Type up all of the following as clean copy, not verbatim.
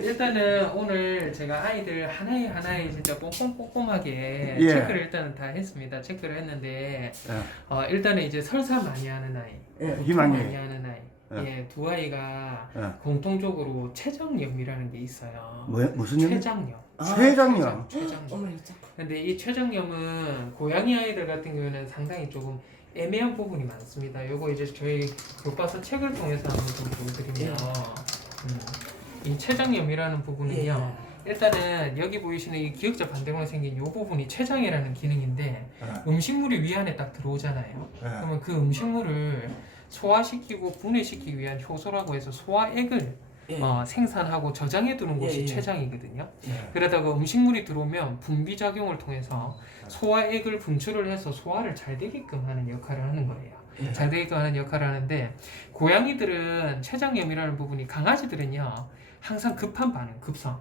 일단은 오늘 제가 아이들 하나에 진짜 꼼꼼하게 예. 체크를 일단은 다 했습니다. 체크를 했는데 일단은 이제 설사 많이 하는 아이, 희망이. 많이 하는 아이, 예, 두 아이가 공통적으로 췌장염이라는 게 있어요. 무슨 염? 췌장염. 췌장염. 췌장염. 근데 이 췌장염은 고양이 아이들 같은 경우에는 상당히 조금 애매한 부분이 많습니다. 요거 이제 저희 교과서 책을 통해서 한번 좀 보여드리면 이 췌장염이라는 부분은요. 일단은 여기 보이시는 이 기역자 반대로 생긴 이 부분이 췌장이라는 기능인데 음식물이 위 안에 딱 들어오잖아요. 그러면 그 음식물을 소화시키고 분해시키기 위한 효소라고 해서 소화액을 생산하고 저장해 두는 곳이 췌장이거든요. 그러다가 음식물이 들어오면 분비작용을 통해서 소화액을 분출을 해서 소화를 잘 되게끔 하는 역할을 하는 거예요. 잘 되게끔 하는 역할을 하는데 고양이들은 췌장염이라는 부분이 강아지들은요 항상 급한 반응, 급성.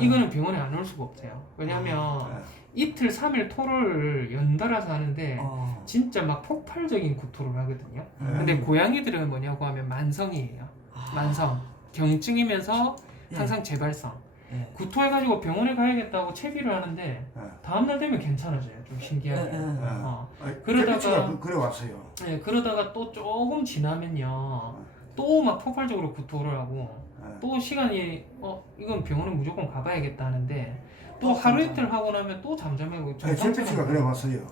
이거는 병원에 안 올 수가 없어요. 왜냐하면 이틀 3일 토를 연달아서 하는데 진짜 막 폭발적인 구토를 하거든요. 근데 고양이들은 뭐냐고 하면 만성이에요. 만성. 경증이면서 항상 재발성. 구토해가지고 병원에 가야겠다고 채비를 하는데 다음날 되면 괜찮아져요. 좀 신기하게. 그러다가 그래 왔어요. 그러다가 또 조금 지나면요 또 막 폭발적으로 구토를 하고 또 시간이 이건 병원에 무조건 가봐야겠다 하는데 또 하루 이틀 하고 나면 또 잠잠하고 젤피치가 그래 왔어요.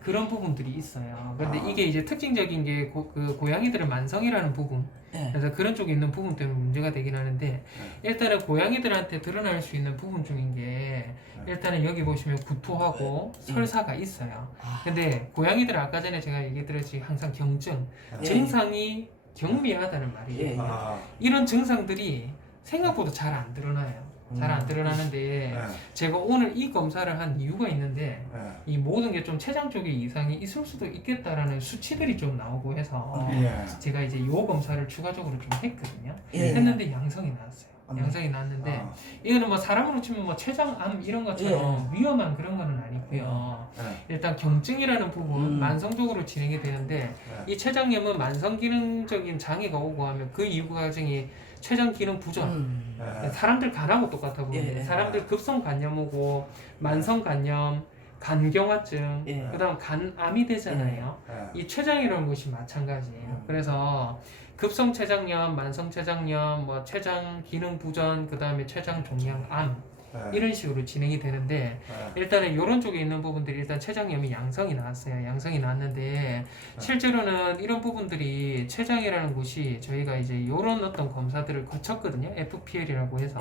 그런 부분들이 있어요. 근데 이게 이제 특징적인 게 그 고양이들은 만성이라는 부분, 그래서 그런 쪽에 있는 부분 때문에 문제가 되긴 하는데 일단은 고양이들한테 드러날 수 있는 부분 중인 게 일단은 여기 보시면 구토하고 설사가 있어요. 근데 고양이들은 아까 전에 제가 얘기드렸지 항상 경증, 증상이 경미하다는 말이에요. 이런 증상들이 생각보다 잘 안 드러나요. 잘 안 드러나는데 제가 오늘 이 검사를 한 이유가 있는데 이 모든 게 좀 췌장 쪽에 이상이 있을 수도 있겠다라는 수치들이 좀 나오고 해서 제가 이제 요 검사를 추가적으로 좀 했거든요. 했는데 양성이 나왔어요. 양성이 나왔는데 이거는 뭐 사람으로 치면 뭐 췌장암 이런 것처럼 위험한 그런 거는 아니고요. 일단 경증이라는 부분 만성적으로 진행이 되는데 이 췌장염은 만성 기능적인 장애가 오고 하면 그 이후 과정이 췌장 기능 부전. 사람들 간하고 똑같아 보이는데 사람들 급성 간염 오고 만성 간염, 간경화증, 그다음 간암이 되잖아요. 이 췌장이라는 것이 마찬가지예요. 그래서 급성 췌장염, 만성 췌장염, 뭐 췌장 기능 부전, 그다음에 췌장 종양암 이런 식으로 진행이 되는데 일단은 이런 쪽에 있는 부분들이 일단 췌장염이 양성이 나왔어요. 양성이 나왔는데 실제로는 이런 부분들이 췌장이라는 곳이 저희가 이제 이런 어떤 검사들을 거쳤거든요. FPL이라고 해서.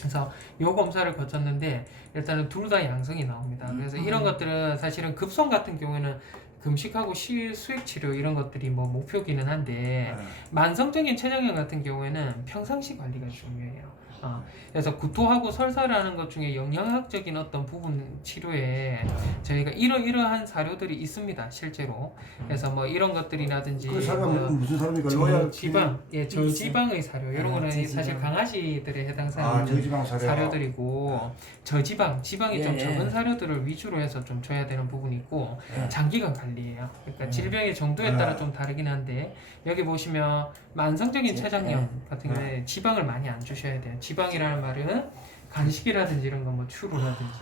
그래서 요 검사를 거쳤는데 일단은 둘 다 양성이 나옵니다. 그래서 이런 것들은 사실은 급성 같은 경우에는 금식하고 수액 치료 이런 것들이 뭐 목표기는 한데 만성적인 췌장염 같은 경우에는 평상시 관리가 중요해요. 그래서 구토하고 설사라는 것 중에 영양학적인 어떤 부분 치료에 저희가 이러한 사료들이 있습니다, 실제로. 그래서 뭐 이런 것들이라든지 그 사람은 무슨 사람이니까 저지방, 저지방의 사료 이런 거는 사실 강아지들에 해당 사료들이고 지방이 좀 적은 사료들을 위주로 해서 좀 줘야 되는 부분이 있고 장기간 관리예요. 그러니까 질병의 정도에 따라 좀 다르긴 한데 여기 보시면 만성적인 췌장염 같은 경우에 지방을 많이 안 주셔야 돼요. 지방이라는 말은 간식이라든지 이런 거 뭐 추루라든지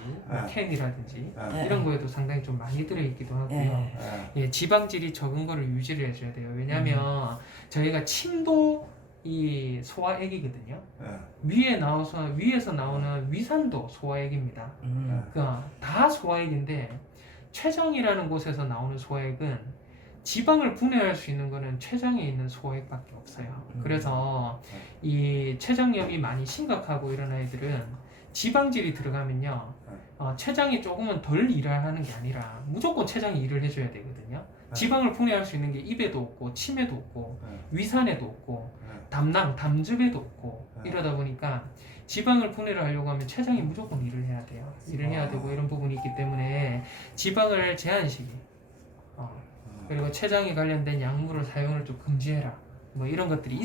캔이라든지 이런 거에도 상당히 좀 많이 들어있기도 하고요. 지방질이 적은 거를 유지를 해줘야 돼요. 왜냐하면 저희가 침도 이 소화액이거든요. 위에서 나오는 위산도 소화액입니다. 그러니까 다 소화액인데 췌장이라는 곳에서 나오는 소화액은 지방을 분해할 수 있는 거는 췌장에 있는 소화액밖에 없어요. 그래서 이 췌장염이 많이 심각하고 이런 아이들은 지방질이 들어가면요 췌장이 조금은 덜 일을 하는 게 아니라 무조건 췌장이 일을 해줘야 되거든요. 지방을 분해할 수 있는 게 입에도 없고 침에도 없고 위산에도 없고 담즙에도 없고 이러다 보니까 지방을 분해를 하려고 하면 췌장이 무조건 일을 해야 돼요. 일을 해야 되고 이런 부분이 있기 때문에 지방을 제한시키 그리고 췌장에 관련된 약물을 사용을 좀 금지해라 뭐 이런 것들이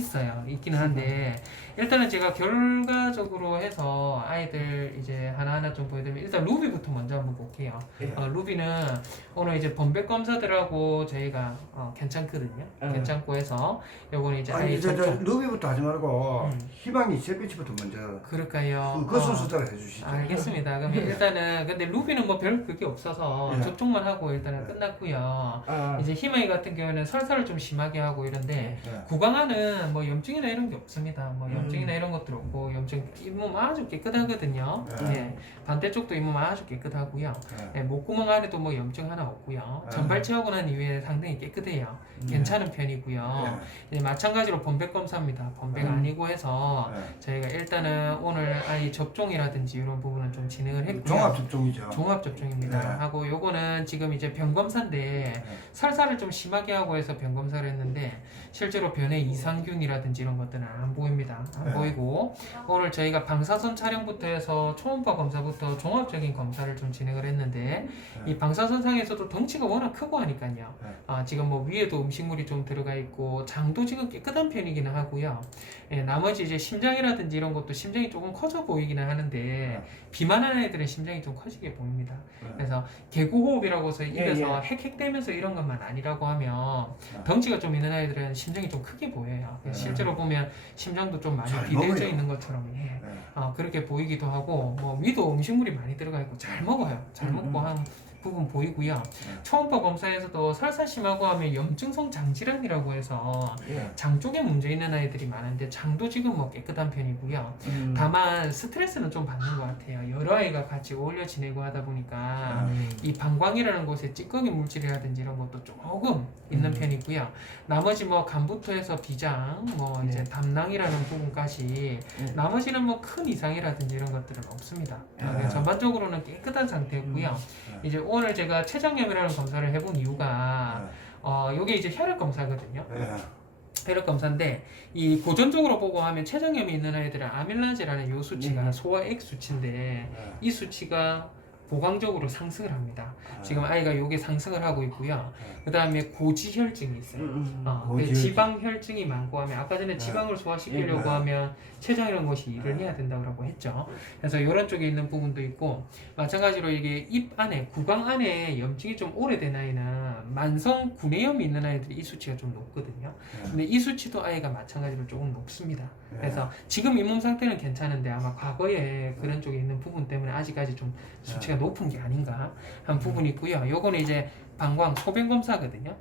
있기는 한데 일단은 제가 결과적으로 해서 아이들 이제 하나하나 좀 보여드리면 일단 루비부터 먼저 한번 볼게요. 예. 루비는 오늘 이제 범백 검사들하고 저희가 괜찮거든요. 괜찮고 해서 요거는 이제 아니 아이 저 접종. 루비부터 하지 말고 음. 희망이 셋비치부터 먼저 그럴까요? 그 순서대로 해주시죠. 알겠습니다. 그럼 일단은 근데 루비는 뭐 별 그게 없어서 예. 접종만 하고 일단은 끝났고요. 이제 희망이 같은 경우에는 설사를 좀 심하게 하고 이런데 예. 구강안은 뭐 염증이나 이런 게 없습니다. 뭐 염증이나 이런 것들 없고 염증 잇몸 아주 깨끗하거든요. 예. 반대쪽도 잇몸 아주 깨끗하고요. 예. 목구멍 안에도 뭐 염증 하나 없고요. 전발체하고 난 이후에 상당히 깨끗해요. 괜찮은 편이고요. 이제 마찬가지로 범백 검사입니다. 범백 아니고 해서 저희가 일단은 오늘 아이 접종이라든지 이런 부분은 좀 진행을 했고요. 종합 접종이죠. 종합 접종입니다. 네. 하고 요거는 지금 이제 병 검사인데 설사를 좀 심하게 하고 해서 병 검사를 했는데 실제로 변의 이상균이라든지 이런 것들은 안 보입니다. 안 보이고 오늘 저희가 방사선 촬영부터 해서 초음파 검사부터 종합적인 검사를 좀 진행을 했는데 이 방사선상에서도 덩치가 워낙 크고 하니까요. 지금 뭐 위에도 음식물이 좀 들어가 있고 장도 지금 깨끗한 편이기는 하고요. 예, 나머지 이제 심장이라든지 이런 것도 심장이 조금 커져 보이기는 하는데 비만한 애들은 심장이 좀 커지게 보입니다. 그래서 개구호흡이라고 해서 입에서 헥헥대면서 이런 것만 아니라고 하면 덩치가 좀 있는 아이들은 심장이 좀 크게 보여요. 그래서 실제로 보면 심장도 좀 많이 잘 비대해져 먹어요. 있는 것처럼 그렇게 보이기도 하고 뭐 위도 음식물이 많이 들어가 있고 잘 먹어요. 잘 먹고 한 부분 보이고요. 초음파 검사에서도 설사 심하고 하면 염증성 장질환이라고 해서 장 쪽에 문제 있는 아이들이 많은데 장도 지금 뭐 깨끗한 편이고요. 다만 스트레스는 좀 받는 것 같아요. 여러 아이가 같이 어울려 지내고 하다 보니까 이 방광이라는 곳에 찌꺼기 물질이라든지 이런 것도 조금 있는 편이고요. 나머지 뭐 간부터 해서 비장, 뭐 이제 담낭이라는 부분까지 나머지는 뭐 큰 이상이라든지 이런 것들은 없습니다. 전반적으로는 깨끗한 상태고요. 이제 오늘 제가 췌장염이라는 검사를 해본 이유가 요게 이제 혈액 검사거든요. 혈액 검사인데 이 고전적으로 보고 하면 췌장염이 있는 아이들은 아밀라제라는 요 수치가 소화액 수치인데 이 수치가 보강적으로 상승을 합니다. 지금 아이가 요게 상승을 하고 있고요. 그 다음에 고지혈증이 있어요. 고지혈증. 지방혈증이 많고 하면 아까 전에 지방을 소화시키려고 하면 췌장이라는 것이 일을 해야 된다고 했죠. 그래서 이런 쪽에 있는 부분도 있고 마찬가지로 이게 입 안에 구강 안에 염증이 좀 오래된 아이는 만성 구내염이 있는 아이들이 이 수치가 좀 높거든요. 근데 이 수치도 아이가 마찬가지로 조금 높습니다. 그래서 지금 잇몸 상태는 괜찮은데 아마 과거에 그런 쪽에 있는 부분 때문에 아직까지 좀 수치가 높은 게 아닌가 한 부분이 있고요. 요거는 이제 방광 소변 검사거든요.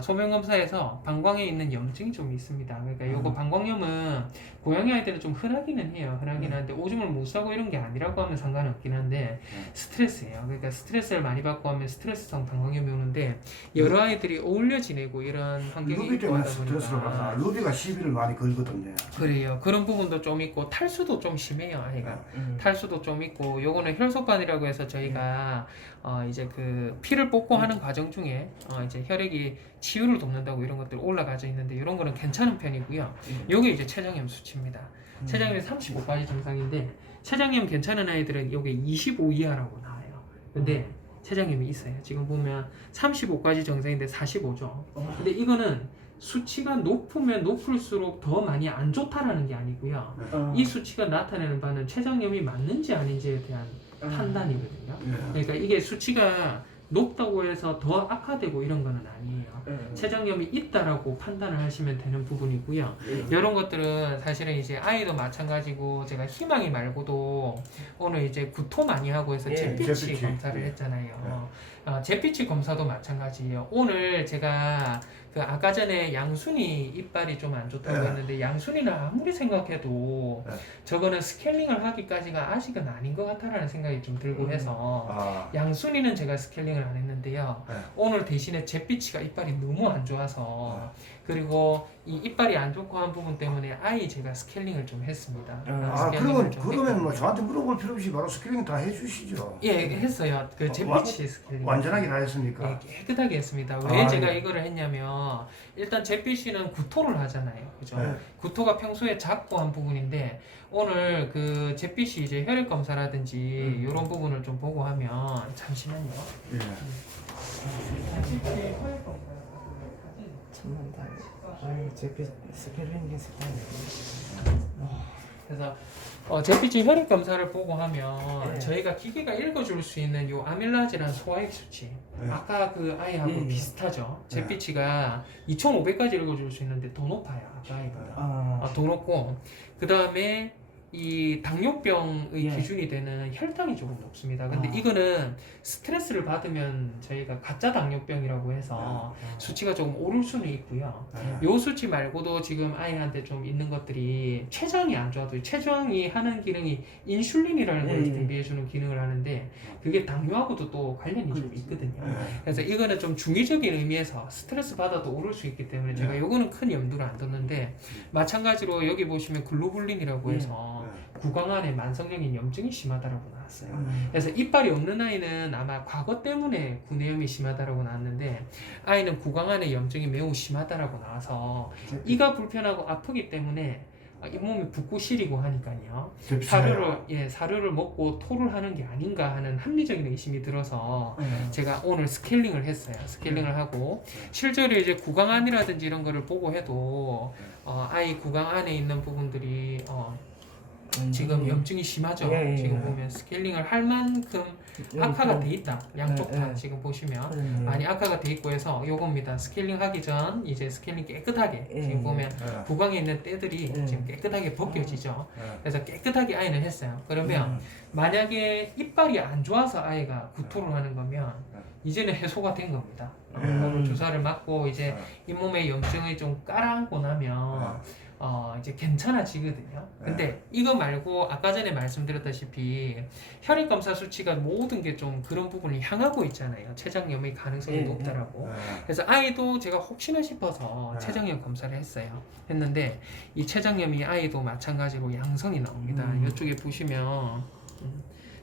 소변 검사에서 방광에 있는 염증이 좀 있습니다. 그러니까 요거 방광염은 고양이 아이들은 좀 흔하기는 해요. 흔하긴 한데 오줌을 못 싸고 이런 게 아니라고 하면 상관없긴 한데 스트레스예요. 그러니까 스트레스를 많이 받고 하면 스트레스성 방광염이 오는데 여러 아이들이 어울려 지내고 이런 환경이 루비 있고 때문에 하다 스트레스를 받아. 보니까 루비가 시비를 많이 걸거든요. 그래요. 그런 부분도 좀 있고 탈수도 좀 심해요, 아이가. 탈수도 좀 있고 요거는 혈소반이라고 해서 저희가 이제 그 피를 뽑고 하는 과정 중에 이제 혈액이 치유를 돕는다고 이런 것들 올라가져 있는데 이런 거는 괜찮은 편이고요. 요게 이제 췌장염 수치입니다. 췌장염이 35까지 정상인데 췌장염 괜찮은 아이들은 요게 25 이하라고 나와요. 근데 췌장염이 있어요. 지금 보면 35까지 정상인데 45죠. 근데 이거는 수치가 높으면 높을수록 더 많이 안 좋다라는 게 아니고요. 이 수치가 나타내는 바는 췌장염이 맞는지 아닌지에 대한 판단이거든요. 그러니까 이게 수치가 높다고 해서 더 악화되고 이런 거는 아니에요. 췌장염이 있다라고 판단을 하시면 되는 부분이고요. 이런 것들은 사실은 이제 아이도 마찬가지고 제가 희망이 말고도 오늘 이제 구토 많이 하고 해서 잿빛이 잿빛이. 검사를 했잖아요. 잿빛이 검사도 마찬가지예요. 오늘 제가 그 아까 전에 양순이 이빨이 좀 안 좋다고 했는데 양순이는 아무리 생각해도 저거는 스케일링을 하기까지가 아직은 아닌 것 같다라는 생각이 좀 들고 해서 양순이는 제가 스케일링을 안 했는데요. 오늘 대신에 잿빛이가 이빨이 너무 안 좋아서 그리고 이 이빨이 안 좋고 한 부분 때문에 아이 제가 스케일링을 좀 했습니다. 스케일링을 좀 그러면 뭐 했거든요. 저한테 물어볼 필요 없이 바로 스크린 다 해주시죠. 예, 했어요. 그 잿빛이 스케일링. 완전하게 다 했습니까? 예, 깨끗하게 했습니다. 왜 제가 이거를 했냐면 일단 잿빛이는 구토를 하잖아요. 그죠? 구토가 평소에 작고 한 부분인데 오늘 그 잿빛이 이제 혈액 검사라든지 이런 부분을 좀 보고 하면 잠시만요. 예. 잿빛이 혈액 검사 전문가. 제피 스케일링이 스케일. 그래서 제피치 혈액 검사를 보고 하면 네. 저희가 기계가 읽어줄 수 있는 요 아밀라제라는 소화액 수치 네. 아까 그 아이하고 예, 예. 비슷하죠. 네. 제피치가 2,500까지 읽어줄 수 있는데 더 높아요. 아까 아이보다. 아, 더 높고 그 다음에 이 당뇨병의 예. 기준이 되는 혈당이 조금 높습니다. 근데 아. 이거는 스트레스를 받으면 저희가 가짜 당뇨병이라고 해서 수치가 조금 오를 수는 있고요. 네. 요 수치 말고도 지금 아이한테 좀 있는 것들이 췌장이 안 좋아도 췌장이 하는 기능이 인슐린이라는 걸 예, 예. 분비해주는 기능을 하는데 그게 당뇨하고도 또 관련이 좀 있거든요. 네. 그래서 이거는 좀 중의적인 의미에서 스트레스 받아도 오를 수 있기 때문에 제가 네. 요거는 큰 염두를 안 뒀는데 마찬가지로 여기 보시면 글로불린이라고 네. 해서 네. 구강 안에 만성적인 염증이 심하다라고 나왔어요. 음. 그래서 이빨이 없는 아이는 아마 과거 때문에 구내염이 심하다라고 나왔는데 아이는 구강 안에 염증이 매우 심하다라고 나와서 이가 불편하고 아프기 때문에 잇몸이 붓고 시리고 하니까요. 사료를 먹고 토를 하는 게 아닌가 하는 합리적인 의심이 들어서 제가 오늘 스케일링을 했어요. 스케일링을 하고 실제로 이제 구강 안이라든지 이런 거를 보고 해도 아이 구강 안에 있는 부분들이 지금 염증이 심하죠. 예, 예, 지금 예. 보면 스케일링을 할 만큼 악화가 돼 있다. 양쪽 다 예. 지금 보시면 네. 많이 악화가 돼 있고 해서 요겁니다. 스케일링 하기 전 이제 스케일링 깨끗하게 예, 지금 예. 보면 네. 구강에 있는 때들이 예. 지금 깨끗하게 벗겨지죠. 네. 그래서 깨끗하게 아이는 했어요. 그러면 만약에 이빨이 안 좋아서 아이가 구토를 하는 거면 이제는 해소가 된 겁니다. 그걸 주사를 맞고 이제 잇몸에 염증이 좀 깔아앉고 나면 이제 괜찮아지거든요. 근데 이거 말고 아까 전에 말씀드렸다시피 혈액 검사 수치가 모든 게 좀 그런 부분을 향하고 있잖아요. 췌장염의 가능성이 예, 높다라고. 네. 그래서 아이도 제가 혹시나 싶어서 네. 췌장염 검사를 했는데 이 췌장염이 아이도 마찬가지로 양성이 나옵니다. 이쪽에 보시면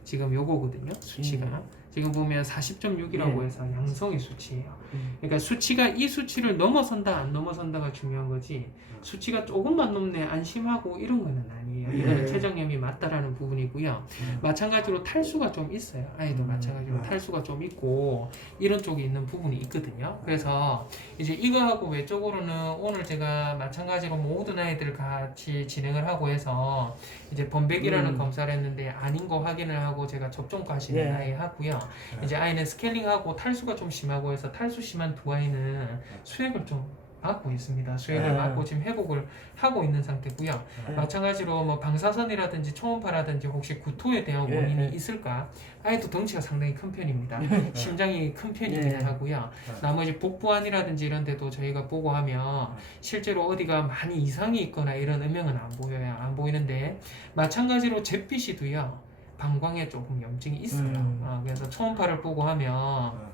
지금 요거거든요. 수치가. 지금 보면 40.6이라고 예. 해서 양성의 수치예요. 그러니까 수치가 이 수치를 넘어선다 안 넘어선다가 중요한 거지 수치가 조금만 높네 안심하고 이런 거는 아니에요. 이거는 예. 췌장염이 맞다라는 부분이고요. 마찬가지로 탈수가 좀 있어요. 아이도 마찬가지로 음. 탈수가 좀 있고 이런 쪽에 있는 부분이 있거든요. 그래서 이제 이거하고 외적으로는 오늘 제가 마찬가지로 모든 아이들 같이 진행을 하고 해서 이제 번백이라는 검사를 했는데 아닌 거 확인을 하고 제가 접종까지는 예. 아예 하고요. 이제 아이는 스케일링하고 탈수가 좀 심하고 해서 탈수 심한 두 아이는 수액을 좀 맞고 있습니다. 수액을 네. 맞고 지금 회복을 하고 있는 상태고요. 네. 마찬가지로 뭐 방사선이라든지 초음파라든지 혹시 구토에 대한 원인이 네. 있을까? 아이도 덩치가 상당히 큰 편입니다. 심장이 큰 편이긴 네. 하고요. 나머지 복부안이라든지 이런 데도 저희가 보고 하면 실제로 어디가 많이 이상이 있거나 이런 음영은 안 보여요. 안 보이는데 마찬가지로 잿빛이도요. 방광에 조금 염증이 있어요. 그래서 초음파를 보고 하면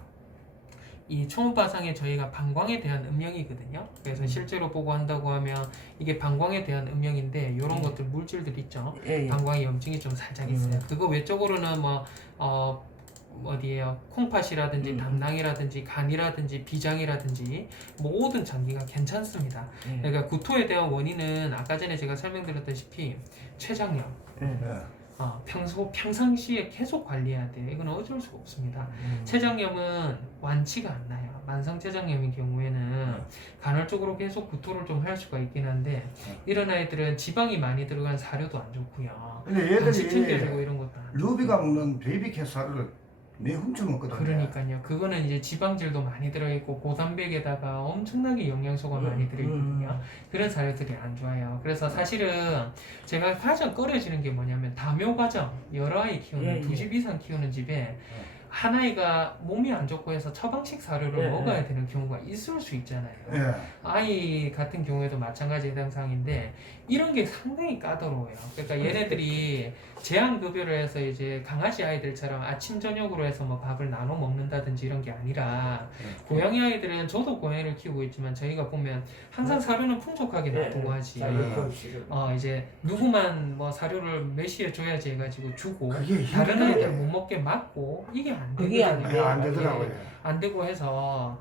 이 초음파상에 저희가 방광에 대한 음영이거든요. 그래서 실제로 보고 한다고 하면 이게 방광에 대한 음영인데 이런 것들 물질들 있죠. 예, 예. 방광에 염증이 좀 살짝 있어요. 그거 외적으로는 뭐 어디에요? 콩팥이라든지 담낭이라든지 간이라든지 비장이라든지 모든 장기가 괜찮습니다. 예. 그러니까 구토에 대한 원인은 아까 전에 제가 설명드렸다시피 췌장염. 예. 평상시에 계속 관리해야 돼요. 이건 어쩔 수가 없습니다. 췌장염은 완치가 안 나요. 만성 췌장염의 경우에는 간헐적으로 계속 구토를 좀 할 수가 있긴 한데 이런 아이들은 지방이 많이 들어간 사료도 안 좋고요. 근데 간식 챙겨주고 얘들이 이런 것도 안 좋고. 루비가 먹는 베이비 캣살을 매 훔쳐 먹거든요. 그러니까요. 그거는 이제 지방질도 많이 들어있고 고단백에다가 엄청나게 영양소가 많이 들어있거든요. 그런 사료들이 안 좋아요. 그래서 사실은 제가 가장 꺼려지는 게 뭐냐면 다묘 가정 여러 아이 키우는 예, 예. 2집 이상 키우는 집에 한 아이가 몸이 안 좋고 해서 처방식 사료를 예, 먹어야 되는 경우가 있을 수 있잖아요. 예. 아이 같은 경우에도 마찬가지 해당 사항인데 이런 게 상당히 까다로워요. 그러니까 얘네들이 제한급여를 해서 이제 강아지 아이들처럼 아침 저녁으로 해서 뭐 밥을 나눠 먹는다든지 이런 게 아니라 고양이 아이들은 저도 고양이를 키우고 있지만 저희가 보면 항상 사료는 풍족하게 놔두고 하지. 이제 누구만 뭐 사료를 몇 시에 줘야지 해가지고 주고 그게 다른 힘들어요. 아이들 못 먹게 막고 이게 안 그게 안 되거든요. 돼요. 안 되더라고요. 안 되고 해서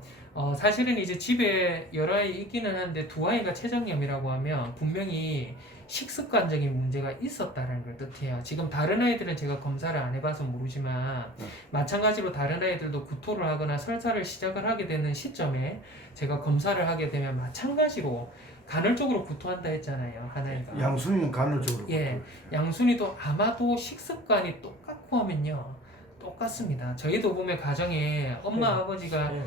사실은 이제 집에 여러 아이 있기는 한데 두 아이가 췌장염이라고 하면 분명히 식습관적인 문제가 있었다는 걸 뜻해요. 지금 다른 아이들은 제가 검사를 안 해봐서 모르지만 마찬가지로 다른 아이들도 구토를 하거나 설사를 시작을 하게 되는 시점에 제가 검사를 하게 되면 마찬가지로 간헐적으로 구토한다 했잖아요. 하나이가. 양순이는 간헐적으로. 예, 양순이도 아마도 식습관이 똑같고 하면요. 똑같습니다. 저희도 보면 가정에 엄마 네. 아버지가 네.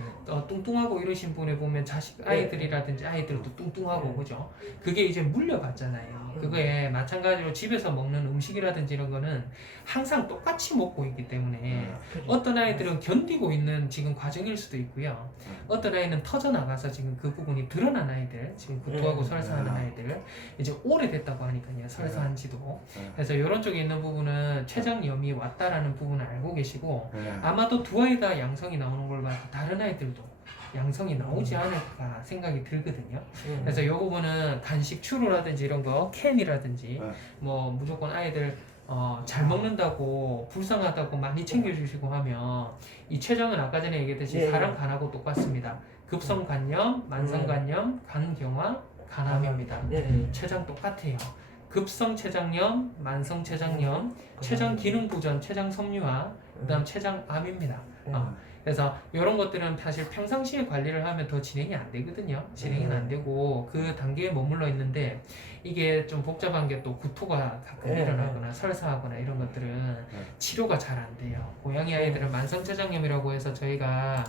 뚱뚱하고 이러신 분에 보면 자식 아이들이라든지 아이들도 뚱뚱하고 네. 그죠? 그게 이제 물려받잖아요. 그거에 마찬가지로 집에서 먹는 음식이라든지 이런 거는 항상 똑같이 먹고 있기 때문에 어떤 아이들은 견디고 있는 지금 과정일 수도 있고요. 어떤 아이는 터져 나가서 지금 그 부분이 드러난 아이들, 지금 구토하고 설사하는 아이들 이제 오래됐다고 하니까요. 설사한 지도. 그래서 이런 쪽에 있는 부분은 췌장염이 왔다라는 부분을 알고 계시고 아마도 두 아이 다 양성이 나오는 걸 봐도 다른 아이들도 양성이 나오지 않을까 생각이 들거든요. 그래서 이 부분은 간식 추루라든지 이런 거 캔이라든지 뭐 무조건 아이들 잘 먹는다고 불쌍하다고 많이 챙겨주시고 하면 이 췌장은 아까 전에 얘기했듯이 예. 사람 간하고 똑같습니다. 급성간염, 만성간염, 간경화, 간암입니다. 네. 췌장 똑같아요. 급성 췌장염, 만성 췌장염, 췌장 기능 부전, 췌장 섬유화, 그다음 췌장암입니다. 그래서 이런 것들은 사실 평상시에 관리를 하면 더 진행이 안 되거든요. 진행은 안 되고 그 단계에 머물러 있는데 이게 좀 복잡한 게 또 구토가 가끔 일어나거나 설사하거나 이런 것들은 치료가 잘 안 돼요. 고양이 아이들은 만성췌장염이라고 해서 저희가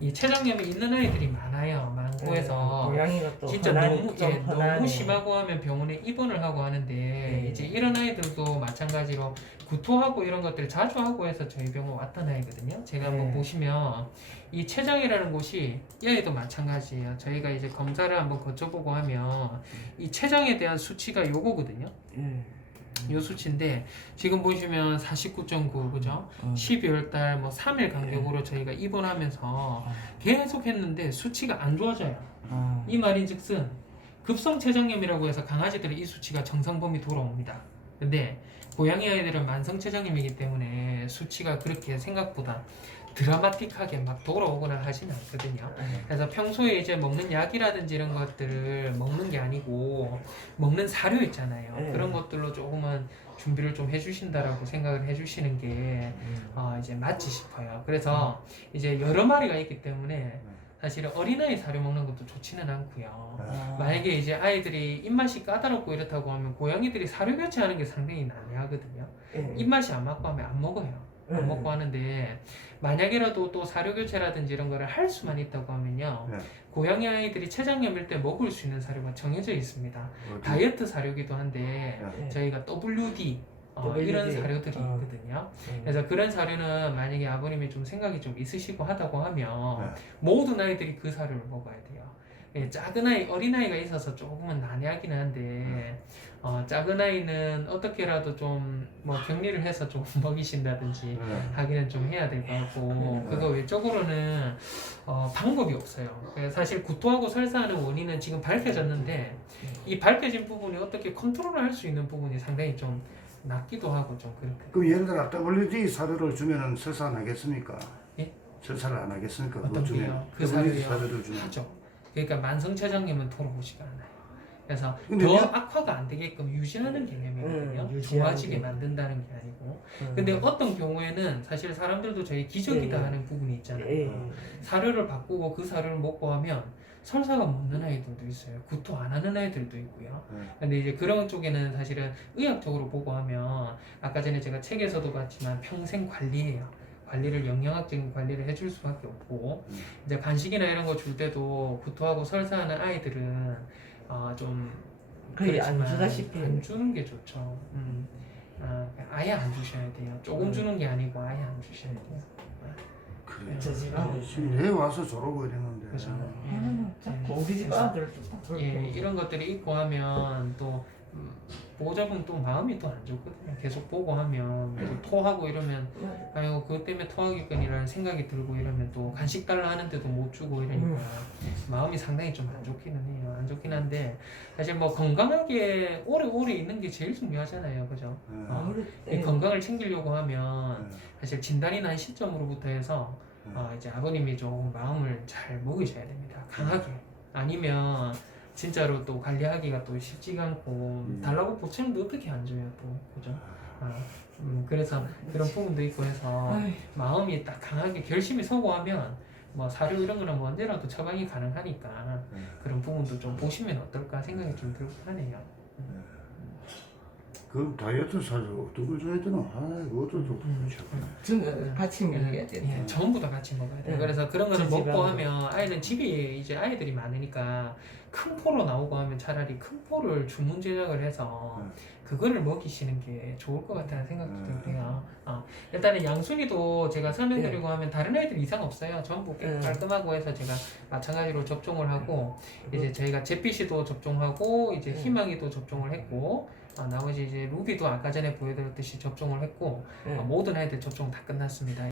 이 췌장염이 있는 아이들이 많아요. 많고 해서 고양이가 또 진짜 흔한- 좀 너무 흔하네. 심하고 하면 병원에 입원을 하고 하는데 이제 이런 아이들도 마찬가지로 구토하고 이런 것들을 자주 하고 해서 저희 병원 왔던 아이거든요. 제가 한번 보시면 이 췌장이라는 곳이 이 아이도 마찬가지예요. 저희가 이제 검사를 한번 거쳐보고 하면 이 췌장에 대한 수치가 요거거든요. 요 수치인데 지금 보시면 49.9 그죠? 12월 달 뭐 3일 간격으로 저희가 입원하면서 계속 했는데 수치가 안 좋아져요. 이 말인즉슨 급성 췌장염이라고 해서 강아지들의 이 수치가 정상 범위 돌아옵니다. 근데 고양이 아이들은 만성 췌장염이기 때문에 수치가 그렇게 생각보다 드라마틱하게 막 돌아오거나 하진 않거든요. 그래서 평소에 이제 먹는 약이라든지 이런 것들을 먹는 게 아니고 먹는 사료 있잖아요. 그런 것들로 조금은 준비를 좀 해주신다라고 생각을 해주시는 게 이제 맞지 싶어요. 그래서 이제 여러 마리가 있기 때문에 사실은 어린아이 사료 먹는 것도 좋지는 않고요. 만약에 이제 아이들이 입맛이 까다롭고 이렇다고 하면 고양이들이 사료 교체하는 게 상당히 난해하거든요. 입맛이 안 맞고 하면 안 먹어요. 안 먹고 하는데 만약에라도 또 사료 교체라든지 이런 거를 할 수만 있다고 하면요. 고양이 아이들이 췌장염일 때 먹을 수 있는 사료가 정해져 있습니다. 다이어트 사료기도 한데 저희가 WD 이런 사료들이 있거든요. 그래서 그런 사료는 만약에 아버님이 좀 생각이 좀 있으시고 하다고 하면 모든 아이들이 그 사료를 먹어야 돼요. 작은 아이, 어린아이가 있어서 조금은 난해하긴 한데 작은 아이는 어떻게라도 좀 뭐 격리를 해서 좀 먹이신다든지 하기는 좀 해야 될 것 같고 그거 외적으로는 방법이 없어요. 사실 구토하고 설사하는 원인은 지금 밝혀졌는데 이 밝혀진 부분이 어떻게 컨트롤을 할 수 있는 부분이 상당히 좀 낮기도 하고 좀 그렇게. 그럼 예를 들어 WD 사료를 주면은 설사 안 하겠습니까? 예? 설사를 안 하겠습니까? 어떤 그거 주면 게요? 그 WD 사료요? 사료를 주면. 하죠. 그러니까 만성췌장염은 돌아오지가 않아요. 그래서 근데 더 왜- 악화가 안 되게끔 유지하는 개념이거든요. 유지하는 좋아지게 게. 만든다는 게 아니고. 근데 어떤 경우에는 사실 사람들도 저희 기저귀다 하는 부분이 있잖아요. 사료를 바꾸고 그 사료를 먹고 하면 설사가 묻는 아이들도 있어요. 구토 안 하는 아이들도 있고요. 근데 이제 그런 쪽에는 사실은 의학적으로 보고 하면 아까 전에 제가 책에서도 봤지만 평생 관리예요. 관리를 영양학적인 관리를 해줄 수밖에 없고 이제 간식이나 이런 거 줄 때도 구토하고 설사하는 아이들은 좀 거의 안 그렇지만 주다시피 안 주는 게 좋죠. 아예 안 주셔야 돼요. 조금 주는 게 아니고 아예 안 주셔야 돼요. 그래. 저 집안에 지금 내 와서 저러고 이랬는데. 그죠. 자꾸 우리 집 아들도 다 그렇고. 이런 것들이 있고 하면 또 보호자분 또 마음이 또 안 좋거든요. 계속 보고 하면 계속 토하고 이러면 아유 그것 때문에 토하겠거니라는 생각이 들고 이러면 또 간식 달라 하는데도 못 주고 이러니까 마음이 상당히 좀 안 좋기는 해요. 안 좋긴 한데 사실 뭐 건강하게 오래오래 있는 게 제일 중요하잖아요. 그죠? 이 건강을 챙기려고 하면 사실 진단이 난 시점으로부터 해서 이제 아버님이 좀 마음을 잘 먹이셔야 됩니다. 강하게. 아니면 진짜로 또 관리하기가 또 쉽지가 않고 달라고 보채는데 어떻게 안 줘요 또, 그죠? 그래서 그런 부분도 있고 해서 아이. 마음이 딱 강하게 결심이 서고 하면 뭐 사료 이런 거는 뭐 언제라도 처방이 가능하니까 그런 부분도 좀 보시면 어떨까 생각이 좀 들고 하네요. 그럼 다이어트 사료 어떤 걸 줘야 되나? 그것도 좀 저는 같이 먹여야 돼. 예, 전부 다 같이 먹어야 돼요. 그래서 그런 거를 지지방으로. 먹고 하면 아이는 집에 이제 아이들이 많으니까 큰 포로 나오고 하면 차라리 큰 포를 주문 제작을 해서 그거를 먹이시는 게 좋을 것 같다는 생각도 들어요. 일단은 양순이도 제가 설명드리고 하면 다른 아이들 이상 없어요. 전부 깔끔하고 해서 제가 마찬가지로 접종을 하고 이제 저희가 제피시도 접종하고 이제 희망이도 접종을 했고 나머지 이제 루비도 아까 전에 보여드렸듯이 접종을 했고 모든 아이들 접종 다 끝났습니다.